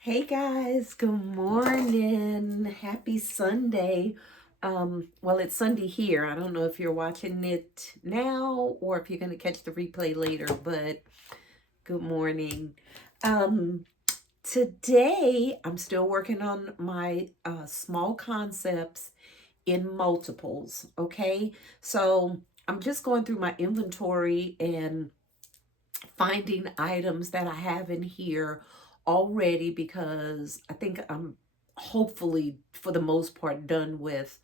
Hey guys, good morning. Happy Sunday. Well, it's Sunday here. I don't know if you're watching it now or if you're going to catch the replay later, but good morning. Um, Today I'm still working on my small concepts in multiples, okay? So I'm just going through my inventory and finding items that I have in here already because I think I'm hopefully for the most part done with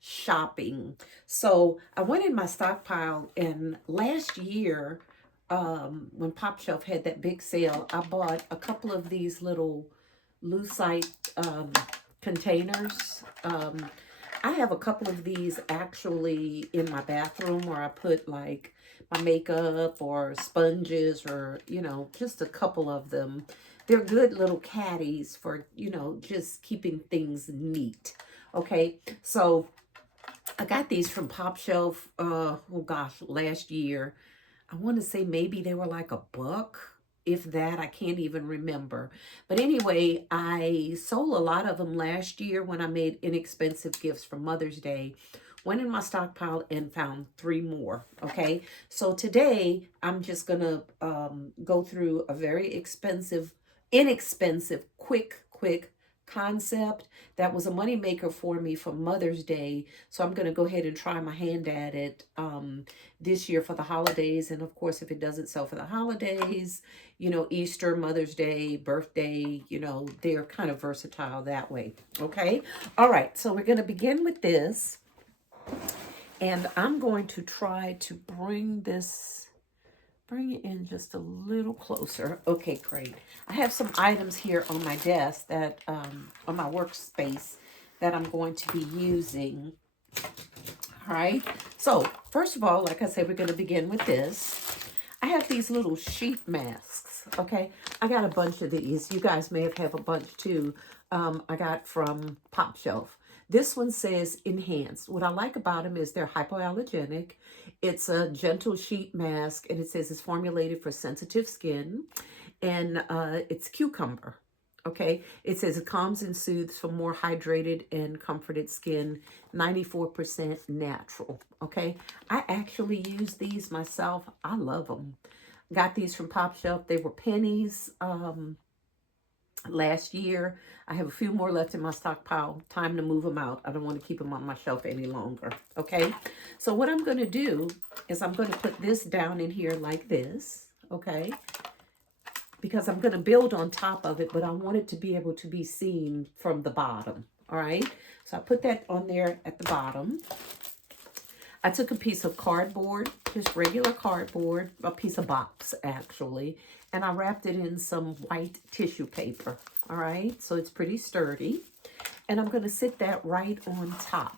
shopping. So I went in my stockpile and last year when Pop Shelf had that big sale, I bought a couple of these little lucite containers. I have a couple of these actually in my bathroom where I put like my makeup or sponges or, just a couple of them. They're good little caddies for, just keeping things neat. Okay, so I got these from Pop Shelf, oh gosh, last year. I want to say maybe they were like $1, if that. I can't even remember. But anyway, I sold a lot of them last year when I made inexpensive gifts for Mother's Day. Went in my stockpile and found 3 more. Okay, so today I'm just gonna go through a very inexpensive, quick concept that was a money maker for me for Mother's Day. So I'm going to go ahead and try my hand at it this year for the holidays. And of course, if it doesn't sell for the holidays, Easter, Mother's Day, birthday, they're kind of versatile that way. Okay. All right. So we're going to begin with this. And I'm going to try to bring it in just a little closer. Okay, great. I have some items here on my desk that, on my workspace that I'm going to be using. All right. So first of all, like I said, we're going to begin with this. I have these little sheet masks. Okay. I got a bunch of these. You guys may have a bunch too. I got from Pop Shelf. This one says enhanced. What I like about them is they're hypoallergenic. It's a gentle sheet mask, and it says it's formulated for sensitive skin, and it's cucumber. Okay, it says it calms and soothes for more hydrated and comforted skin, 94% natural. Okay, I actually use these myself. I love them. Got these from Pop Shelf. They were pennies last year. I have a few more left in my stockpile. Time to move them out. I don't want to keep them on my shelf any longer. Okay, so what I'm going to do is I'm going to put this down in here like this. Okay, because I'm going to build on top of it, but I want it to be able to be seen from the bottom. All right, so I put that on there at the bottom. I took a piece of cardboard, just regular cardboard, a piece of box actually, and I wrapped it in some white tissue paper. All right, so it's pretty sturdy. And I'm going to sit that right on top.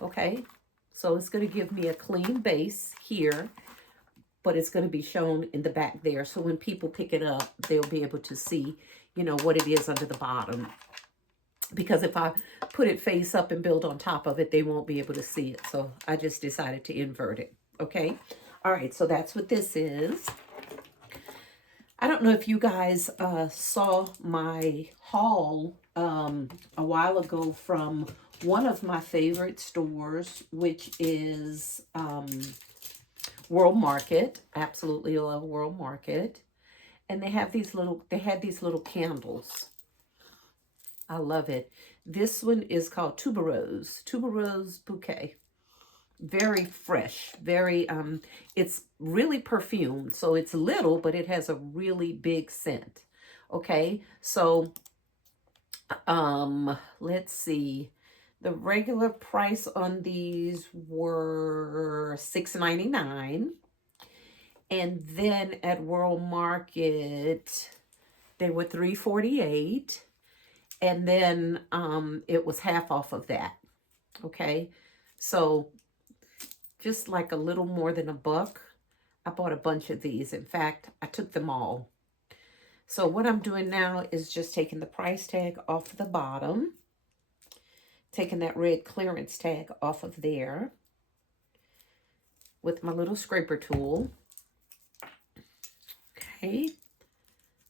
Okay, so it's going to give me a clean base here, but it's going to be shown in the back there. So when people pick it up, they'll be able to see, what it is under the bottom. Because if I put it face up and build on top of it, they won't be able to see it. So I just decided to invert it. Okay. All right. So that's what this is. I don't know if you guys saw my haul a while ago from one of my favorite stores, which is World Market. Absolutely love World Market. And they had these little candles. I love it. This one is called Tuberose Bouquet. Very fresh, very, it's really perfumed. So it's little, but it has a really big scent. Okay, so, let's see. The regular price on these were $6.99. And then at World Market, they were $3.48. And then it was half off of that. Okay, so just like a little more than $1. I bought a bunch of these. In fact, I took them all. So what I'm doing now is just taking the price tag off the bottom, taking that red clearance tag off of there with my little scraper tool. Okay.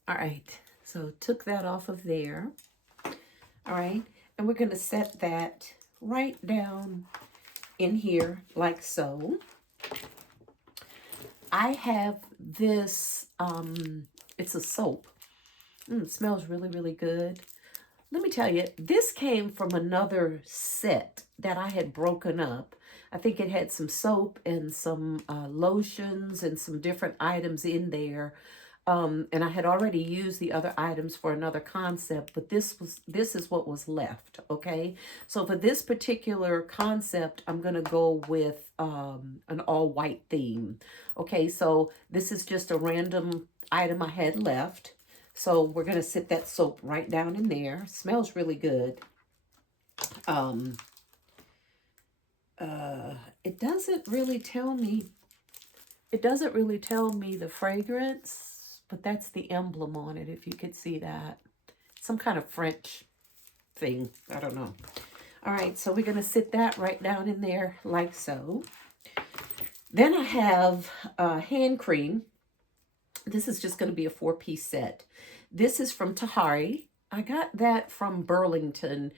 All right. So took that off of there. All right. And we're going to set that right down in here like so. I have this, it's a soap. It smells really, really good. Let me tell you, this came from another set that I had broken up. I think it had some soap and some lotions and some different items in there. And I had already used the other items for another concept, but this is what was left, okay? So for this particular concept, I'm going to go with an all-white theme. Okay, so this is just a random item I had left. So we're going to sit that soap right down in there. Smells really good. It doesn't really tell me the fragrance, but that's the emblem on it, if you could see that. Some kind of French thing. I don't know. All right, so we're going to sit that right down in there like so. Then I have hand cream. This is just going to be a 4-piece set. This is from Tahari. I got that from Burlington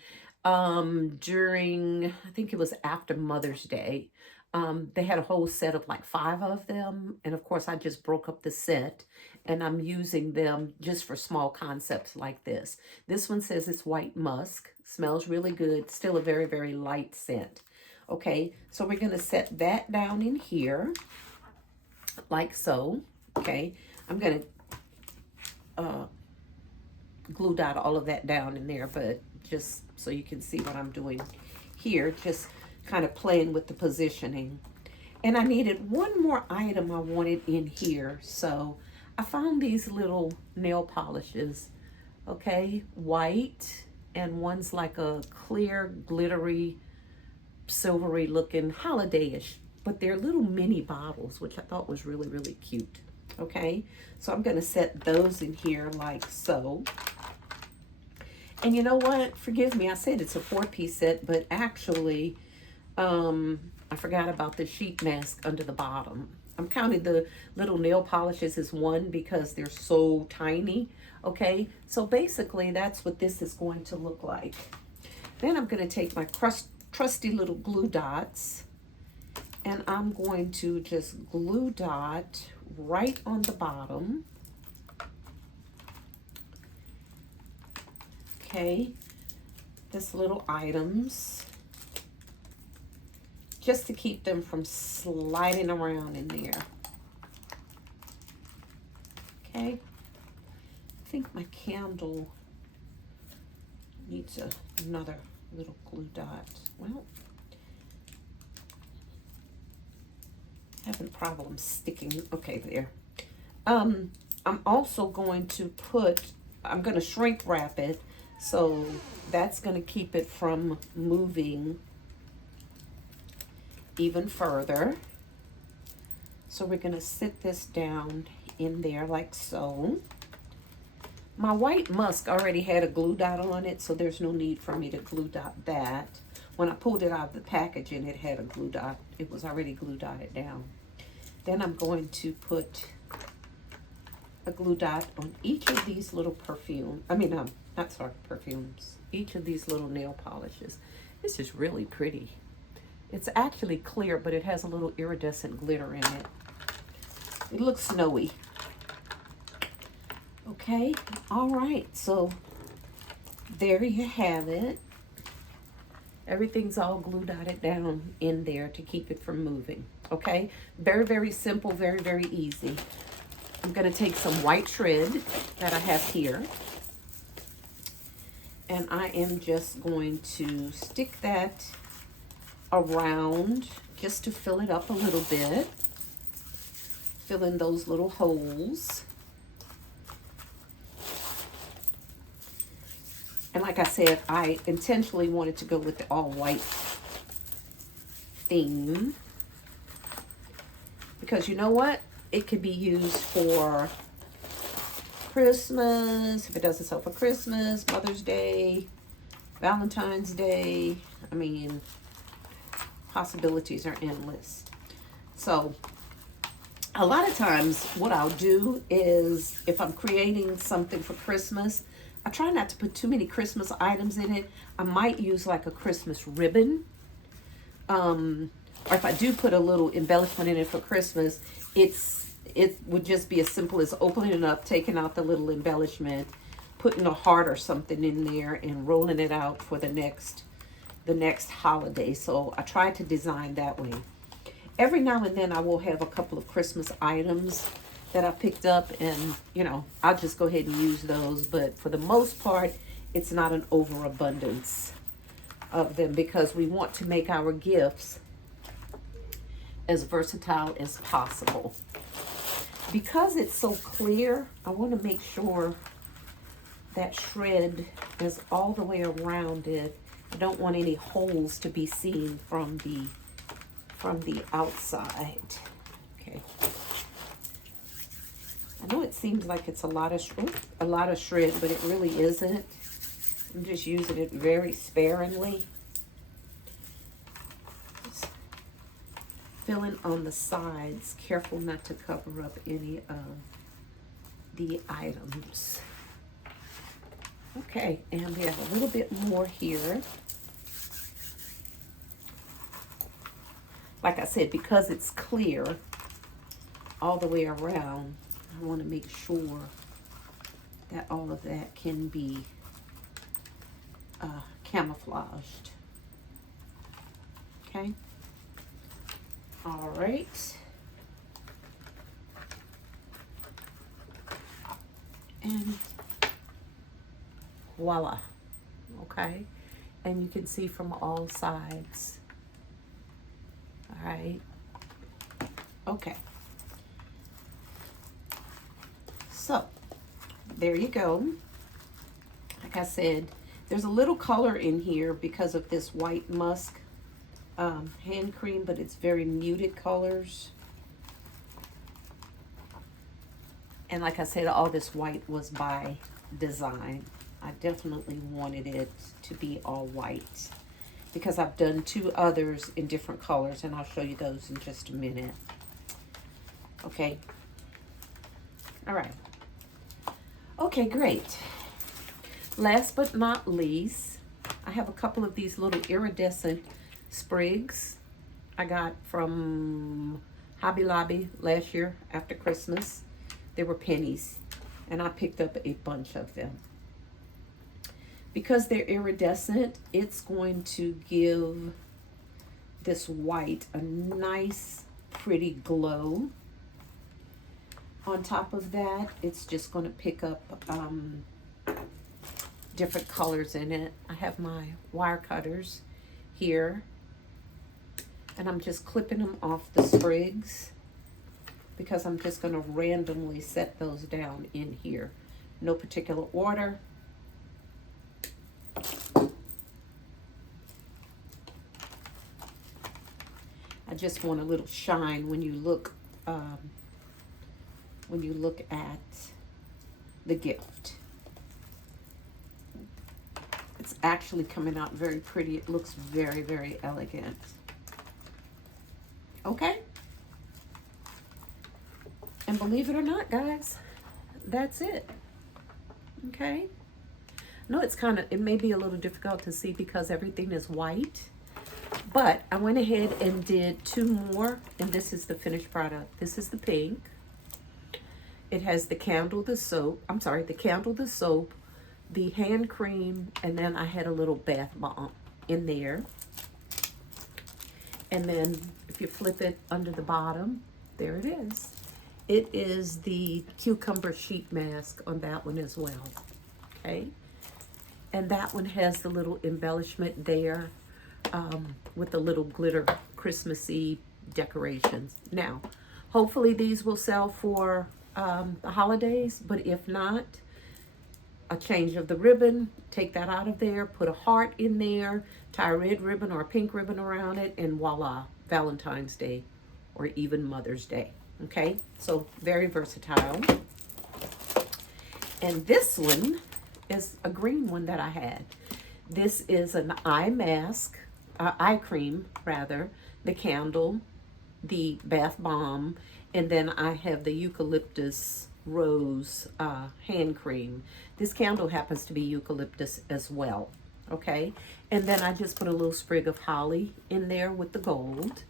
during, I think it was after Mother's Day. They had a whole set of like 5 of them. And of course, I just broke up the set and I'm using them just for small concepts like this. This one says it's white musk. Smells really good. Still a very, very light scent. Okay, so we're going to set that down in here like so. Okay, I'm going to glue dot all of that down in there, but just so you can see what I'm doing here, just kind of playing with the positioning. And I needed one more item I wanted in here, so I found these little nail polishes. Okay, white, and one's like a clear, glittery, silvery looking, holiday-ish, but they're little mini bottles, which I thought was really, really cute. Okay, so I'm going to set those in here like so. And you know what? Forgive me, I said it's a 4-piece set, but actually, I forgot about the sheet mask under the bottom. I'm counting the little nail polishes as one because they're so tiny. Okay, so basically that's what this is going to look like. Then I'm going to take my trusty little glue dots, and I'm going to just glue dot right on the bottom. Okay, this little items, just to keep them from sliding around in there. Okay, I think my candle needs another little glue dot. Well, having problems sticking. Okay, there. I'm also going to I'm going to shrink wrap it, so that's going to keep it from moving even further. So we're going to sit this down in there like so. My white musk already had a glue dot on it, so there's no need for me to glue dot that. When I pulled it out of the packaging, it had a glue dot. It was already glue dotted down. Then I'm going to put a glue dot on each of these little perfumes. Each of these little nail polishes. This is really pretty. It's actually clear, but it has a little iridescent glitter in it. It looks snowy. Okay, all right, so there you have it. Everything's all glue dotted down in there to keep it from moving. Okay, very, very simple, very, very easy. I'm going to take some white shred that I have here, and I am just going to stick that around just to fill it up a little bit, fill in those little holes. And like I said, I intentionally wanted to go with the all white theme because you know what? It could be used for Christmas, if it does itself for Christmas, Mother's Day, Valentine's Day. I mean, possibilities are endless. So A lot of times what I'll do is if I'm creating something for Christmas, I try not to put too many Christmas items in it. I might use like a Christmas ribbon. Or if I do put a little embellishment in it for Christmas, it would just be as simple as opening it up, taking out the little embellishment, putting a heart or something in there, and rolling it out for the next holiday. So I try to design that way. Every now and then I will have a couple of Christmas items that I picked up, and I'll just go ahead and use those. But for the most part, it's not an overabundance of them, because we want to make our gifts as versatile as possible. Because it's so clear, I want to make sure that shred is all the way around it. I don't want any holes to be seen from the outside. Okay. I know it seems like it's a lot of shred, but it really isn't. I'm just using it very sparingly. Just filling on the sides, careful not to cover up any of the items. Okay, and we have a little bit more here. Like I said, because it's clear all the way around, I want to make sure that all of that can be camouflaged. Okay. All right. And voila. Okay. And you can see from all sides. All right. Okay. So, there you go. Like I said, there's a little color in here because of this white musk hand cream, but it's very muted colors. And like I said, all this white was by design. I definitely wanted it to be all white, because I've done two others in different colors, and I'll show you those in just a minute. Okay. All right. Okay, great. Last but not least, I have a couple of these little iridescent sprigs I got from Hobby Lobby last year after Christmas. They were pennies, and I picked up a bunch of them. Because they're iridescent, it's going to give this white a nice, pretty glow. On top of that, it's just going to pick up different colors in it. I have my wire cutters here, and I'm just clipping them off the sprigs, because I'm just going to randomly set those down in here. No particular order. I just want a little shine when you look at the gift. It's actually coming out very pretty. It looks very, very elegant. Okay. And believe it or not, guys, that's it. Okay. No, it may be a little difficult to see because everything is white, but I went ahead and did two more, and this is the finished product. This is the pink. It has the candle, the soap, the hand cream, and then I had a little bath bomb in there. And then if you flip it under the bottom, there it is. It is the cucumber sheet mask on that one as well. Okay. And that one has the little embellishment there with the little glitter Christmassy decorations. Now, hopefully these will sell for the holidays, but if not, a change of the ribbon, take that out of there, put a heart in there, tie a red ribbon or a pink ribbon around it, and voila, Valentine's Day or even Mother's Day. Okay, so very versatile. And this one is a green one that I had. This is an eye mask, eye cream rather, the candle, the bath bomb, And then I have the eucalyptus rose hand cream. This candle happens to be eucalyptus as well. Okay. And then I just put a little sprig of holly in there with the gold.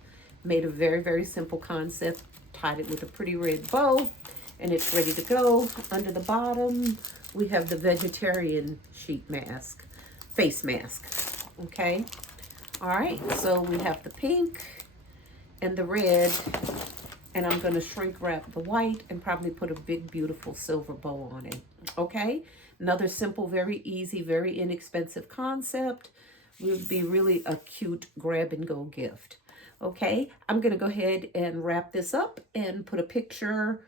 Made a very, very simple concept. Tied it with a pretty red bow. And it's ready to go. Under the bottom, we have the vegetarian sheet mask. Face mask. Okay. All right. So we have the pink and the red. And I'm going to shrink wrap the white and probably put a big, beautiful silver bow on it. Okay? Another simple, very easy, very inexpensive concept would be really a cute grab-and-go gift. Okay? I'm going to go ahead and wrap this up and put a picture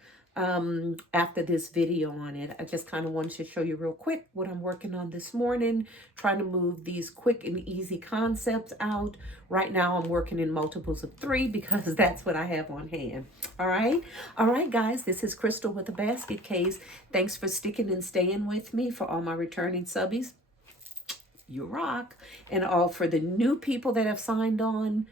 after this video on it. I just kind of wanted to show you real quick what I'm working on this morning, trying to move these quick and easy concepts out. Right now I'm working in multiples of 3 because that's what I have on hand. All right, guys, this is Crystal with a basket case. Thanks for sticking and staying with me. For all my returning subbies, you rock. And all for the new people that have signed on,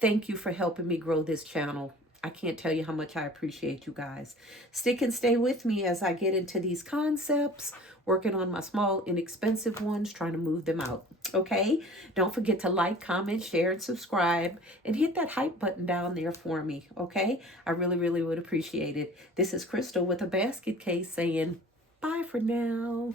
thank you for helping me grow this channel. I can't tell you how much I appreciate you guys. Stick and stay with me as I get into these concepts, working on my small, inexpensive ones, trying to move them out. Okay? Don't forget to like, comment, share, and subscribe, and hit that hype button down there for me. Okay? I really, really would appreciate it. This is Crystal with a basket case saying bye for now.